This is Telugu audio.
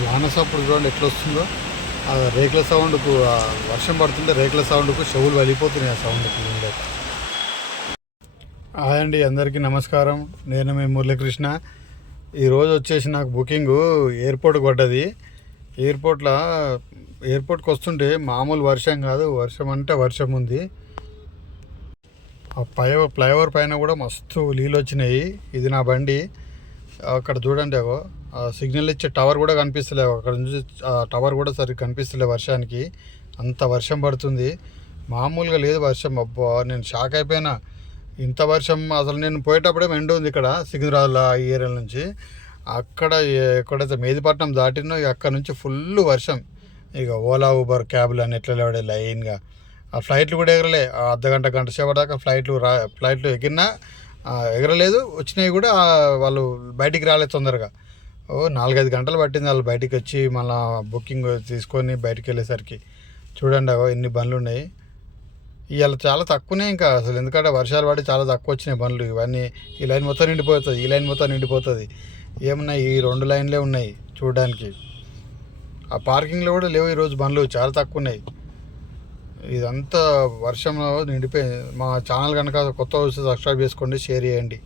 వాన సప్పుడు చూడండి ఎట్లా వస్తుందో. ఆ రేకుల సౌండ్కు, వర్షం పడుతుంటే రేకుల సౌండ్కు చెవులు వలిపోతున్నాయి. ఆ సౌండ్కి హాయ్ అండి, అందరికీ నమస్కారం. నేను మీ మురళీకృష్ణ. ఈరోజు వచ్చేసి నాకు బుకింగు ఎయిర్పోర్ట్కి పడ్డది. ఎయిర్పోర్ట్కి వస్తుంటే మామూలు వర్షం కాదు, వర్షం అంటే వర్షం ఉంది. ఆ ఫ్లైఓవర్ పైన కూడా మస్తు నీళ్ళు వచ్చినాయి. ఇది నా బండి. అక్కడ చూడండి, సిగ్నల్ ఇచ్చే టవర్ కూడా కనిపిస్తలేవు. అక్కడ నుంచి ఆ టవర్ కూడా సరిగ్గా కనిపిస్తలే వర్షానికి. అంత వర్షం పడుతుంది, మామూలుగా లేదు వర్షం. అబ్బా, నేను షాక్ అయిపోయినా. ఇంత వర్షం అసలు నేను పోయేటప్పుడే ఎండ ఉంది ఇక్కడ సికింద్రాబాద్లో, ఈ ఏరియా నుంచి. అక్కడ ఎక్కడైతే మేదిపట్నం దాటినో అక్కడ నుంచి ఫుల్ వర్షం. ఇక ఓలా ఊబర్ క్యాబ్లు అని ఎట్లా లేవడే లైన్గా. ఆ ఫ్లైట్లు కూడా ఎగరలే. గంట సేపటి దాకా ఫ్లైట్లు ఎగిరినా ఎగరలేదు. వచ్చినాయి కూడా వాళ్ళు బయటికి రాలేదు తొందరగా. 4-5 గంటలు పట్టింది వాళ్ళు బయటికి వచ్చి మళ్ళీ బుకింగ్ తీసుకొని బయటికి వెళ్ళేసరికి. చూడండి, ఎన్ని బండ్లు ఉన్నాయి. ఇవాళ చాలా తక్కువనే ఇంకా అసలు, ఎందుకంటే వర్షాలు పడి చాలా తక్కువ వచ్చినాయి బండ్లు. ఇవన్నీ ఈ లైన్ మొత్తం నిండిపోతుంది, ఈ లైన్ మొత్తం నిండిపోతుంది. ఏమున్నాయి, ఈ 2 లైన్లే ఉన్నాయి చూడడానికి. ఆ పార్కింగ్లో కూడా లేవు ఈరోజు బండ్లు, చాలా తక్కువ ఉన్నాయి. ఇదంతా వర్షంలో నిండిపోయి. మా ఛానల్ కనుక కొత్త వస్తే సబ్స్క్రైబ్ చేసుకోండి, షేర్ చేయండి.